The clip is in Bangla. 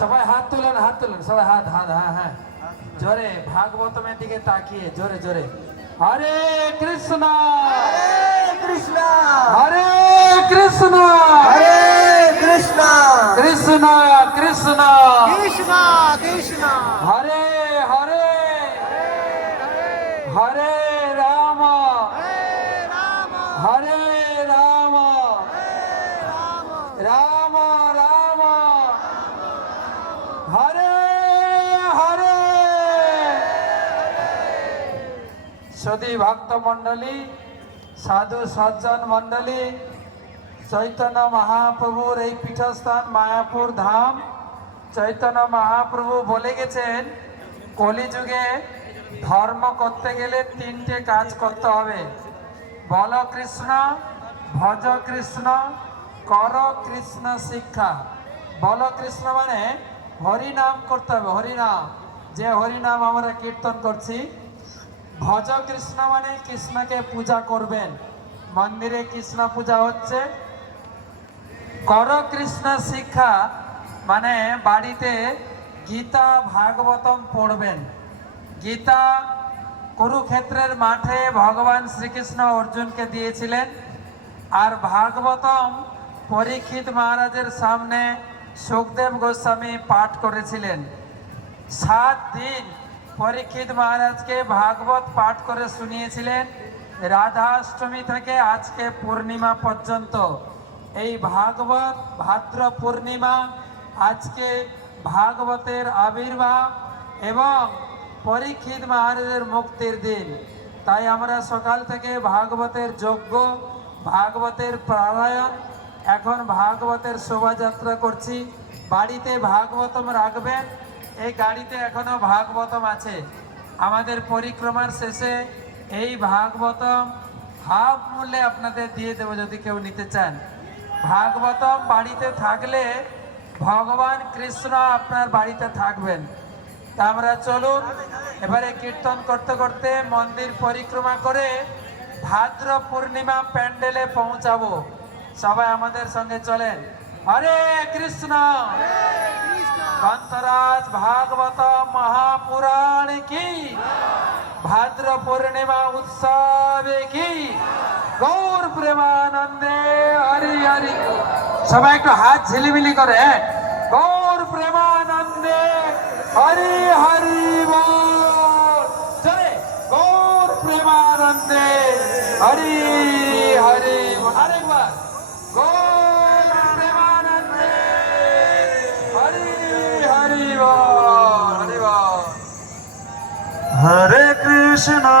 সবাই হাত তুলেন, হাত তুলেন, সবাই হাত হাত, হ্যাঁ হ্যাঁ, জোরে ভাগবতমের দিকে তাকিয়ে জোরে জোরে হরে কৃষ্ণ হরে কৃষ্ণ হরে কৃষ্ণ হরে কৃষ্ণ কৃষ্ণ কৃষ্ণ কৃষ্ণ কৃষ্ণ হরে হরে হরে রাম হরে রাম রাম রাম হরে হরে। সদী ভক্ত মণ্ডলী, সাধু সজ্জন মণ্ডলী, চৈতন্য মহাপ্রভুর এই পীঠস্থান মায়াপুর ধাম। চৈতন্য মহাপ্রভু বলে গেছেন কলিযুগে ধর্ম করতে গেলে তিনটে কাজ করতে হবে, বল কৃষ্ণ, ভজ কৃষ্ণ, কর কৃষ্ণ শিক্ষা। বল কৃষ্ণ মানে হরিনাম করতে হবে, হরিনাম, যে হরিনাম আমরা কীর্তন করছি। ভজ কৃষ্ণ মানে কৃষ্ণকে পূজা করবেন, মন্দিরে কৃষ্ণ পূজা হচ্ছে। কর কৃষ্ণ শিক্ষা মানে বাড়িতে গীতা ভাগবতম পড়বেন। গীতা কুরুক্ষেত্রের মাঠে ভগবান শ্রীকৃষ্ণ অর্জুনকে দিয়েছিলেন, আর ভাগবতম পরীক্ষিত মহারাজের সামনে সুখদেব গোস্বামী পাঠ করেছিলেন। 7 দিন পরীক্ষিত মহারাজকে ভাগবত পাঠ করে শুনিয়েছিলেন, রাধাষ্টমী থেকে আজকে পূর্ণিমা পর্যন্ত। এই ভাগবত ভাদ্র পূর্ণিমা, আজকে ভাগবতের আবির্ভাব এবং পরীক্ষিত মহারাজের মুক্তির দিন। তাই আমরা সকাল থেকে ভাগবতের যজ্ঞ, ভাগবতের পারায়ণ, এখন ভাগবতের শোভাযাত্রা করছি। বাড়িতে ভাগবতম রাখবেন, এই গাড়িতে এখনো ভাগবতম আছে। আমাদের পরিক্রমার শেষে এই ভাগবতম হাফ মূল্যে আপনাদের দিয়ে দেবো যদি কেউ নিতে চান। ভাগবতম বাড়িতে থাকলে ভগবান কৃষ্ণ আপনার বাড়িতে থাকবেন। তা আমরা চলুন এবারে কীর্তন করতে করতে মন্দির পরিক্রমা করে ভাদ্র পূর্ণিমা প্যান্ডেলে পৌঁছাবো। সবাই আমাদের সঙ্গে চলেন। হরে কৃষ্ণ। গ্রন্থরাজ ভাগবত মহাপুরাণ কি, ভাদ্র পূর্ণিমা উৎসবে কি, গৌর প্রেমানন্দে হরি হরি। সবাই একটু হাত ঝিলিমিলি করে, হ্যাঁ? গৌর প্রেমানন্দে হরি হরি বল। চলে গৌর প্রেমানন্দে হরি হরি বল। আরেকবার গৌর প্রেমানন্দে হরি হরি বল। হরি বল। हरे कृष्णा